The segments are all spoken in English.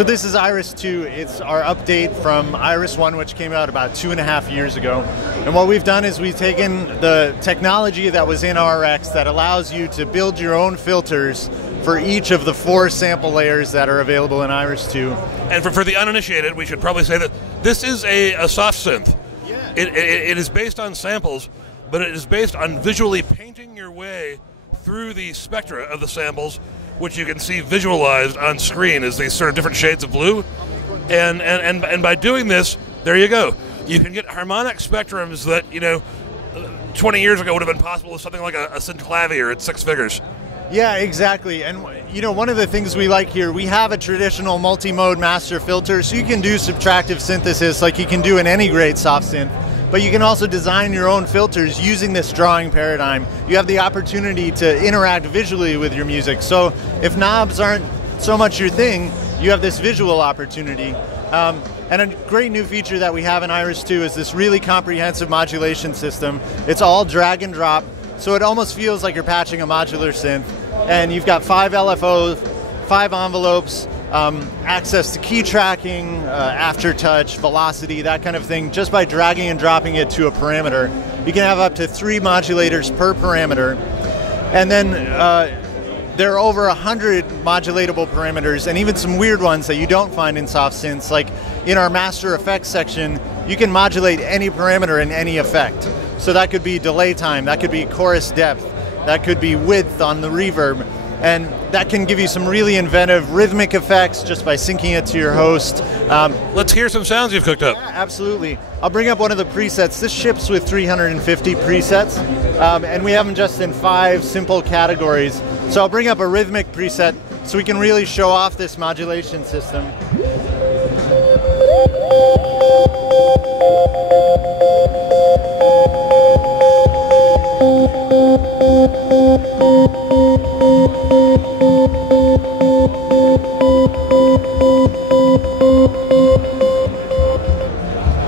So this is Iris 2. It's our update from Iris 1, which came out about 2.5 years ago. And what we've done is we've taken the technology that was in RX that allows you to build your own filters for each of the 4 sample layers that are available in Iris 2. And for the uninitiated, we should probably say that this is a soft synth. Yeah. It is based on samples, but it is based on visually painting your way through the spectra of the samples, which you can see visualized on screen as these sort of different shades of blue. And by doing this, there you go. You can get harmonic spectrums that, 20 years ago would have been possible with something like a synclavier at 6 figures. Yeah, exactly. And, one of the things we like here, we have a traditional multi-mode master filter, so you can do subtractive synthesis like you can do in any great soft synth. But you can also design your own filters using this drawing paradigm. You have the opportunity to interact visually with your music. So if knobs aren't so much your thing, you have this visual opportunity. And a great new feature that we have in Iris 2 is this really comprehensive modulation system. It's all drag and drop, so it almost feels like you're patching a modular synth. And you've got 5 LFOs, 5 envelopes, access to key tracking, aftertouch, velocity, that kind of thing, just by dragging and dropping it to a parameter. You can have up to 3 modulators per parameter. And then there are over 100 modulatable parameters, and even some weird ones that you don't find in soft synths. Like in our master effects section, you can modulate any parameter in any effect. So that could be delay time, that could be chorus depth, that could be width on the reverb. And that can give you some really inventive rhythmic effects just by syncing it to your host. Let's hear some sounds you've cooked up. Yeah, absolutely. I'll bring up one of the presets. This ships with 350 presets, and we have them just in 5 simple categories. So I'll bring up a rhythmic preset so we can really show off this modulation system.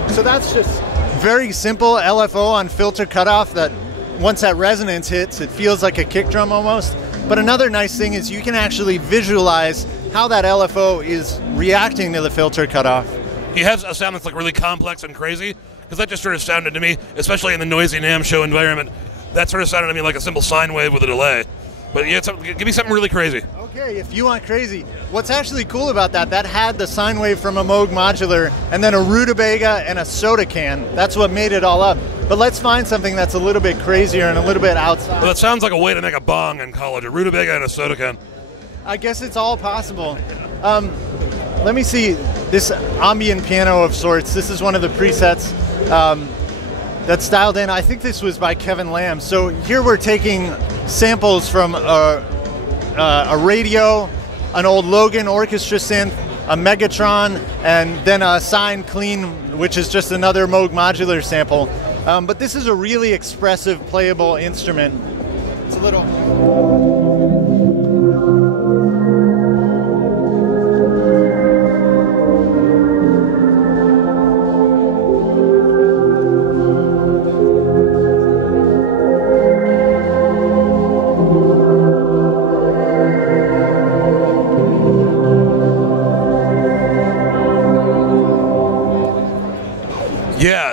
So that's just very simple LFO on filter cutoff that once that resonance hits, it feels like a kick drum almost. But another nice thing is you can actually visualize how that LFO is reacting to the filter cutoff. You have a sound that's like really complex and crazy, because that just sort of sounded to me, especially in the noisy NAMM show environment, that sort of sounded to me like a simple sine wave with a delay. But yeah, give me something really crazy. Okay, if you want crazy. What's actually cool about that had the sine wave from a Moog modular and then a rutabaga and a soda can. That's what made it all up. But let's find something that's a little bit crazier and a little bit outside. Well, that sounds like a way to make a bong in college, a rutabaga and a soda can. I guess it's all possible. Let me see this ambient piano of sorts. This is one of the presets that's dialed in. I think this was by Kevin Lamb. So here we're taking samples from a radio, an old Logan orchestra synth, a Megatron, and then a Sine Clean, which is just another Moog modular sample. But this is a really expressive, playable instrument. It's a little...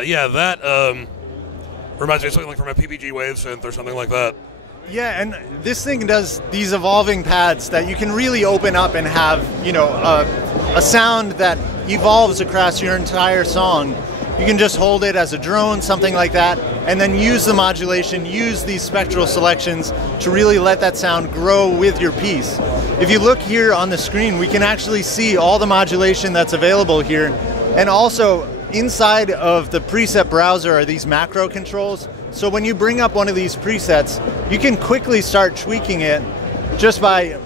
Yeah, that reminds me of something like from a PPG wave synth or something like that. Yeah, and this thing does these evolving pads that you can really open up and have, a sound that evolves across your entire song. You can just hold it as a drone, something like that, and then use the modulation, use these spectral selections to really let that sound grow with your piece. If you look here on the screen, we can actually see all the modulation that's available here, and also inside of the preset browser are these macro controls. So when you bring up one of these presets, you can quickly start tweaking it just by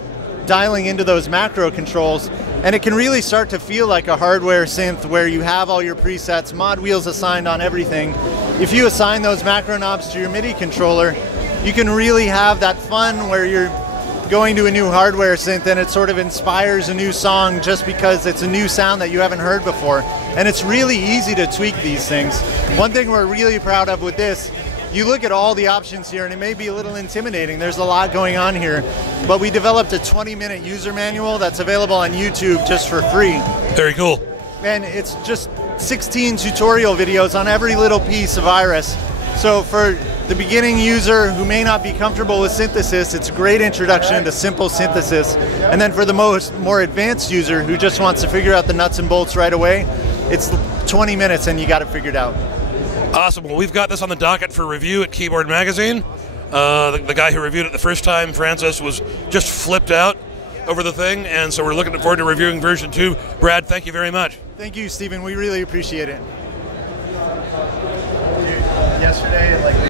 dialing into those macro controls, and it can really start to feel like a hardware synth where you have all your presets, mod wheels assigned on everything. If you assign those macro knobs to your MIDI controller, you can really have that fun where you're going to a new hardware synth and it sort of inspires a new song just because it's a new sound that you haven't heard before. And it's really easy to tweak these things. One thing we're really proud of with this you look at all the options here, and it may be a little intimidating. There's a lot going on here. But we developed a 20-minute user manual that's available on YouTube just for free. Very cool. And it's just 16 tutorial videos on every little piece of Iris. So for the beginning user who may not be comfortable with synthesis, it's a great introduction to simple synthesis. And then for the more advanced user who just wants to figure out the nuts and bolts right away, it's 20 minutes and you got it figured out. Awesome. Well, we've got this on the docket for review at Keyboard Magazine. The guy who reviewed it the first time, Francis, was just flipped out over the thing, and so we're looking forward to reviewing version 2. Brad, thank you very much. Thank you, Stephen. We really appreciate it. Yesterday,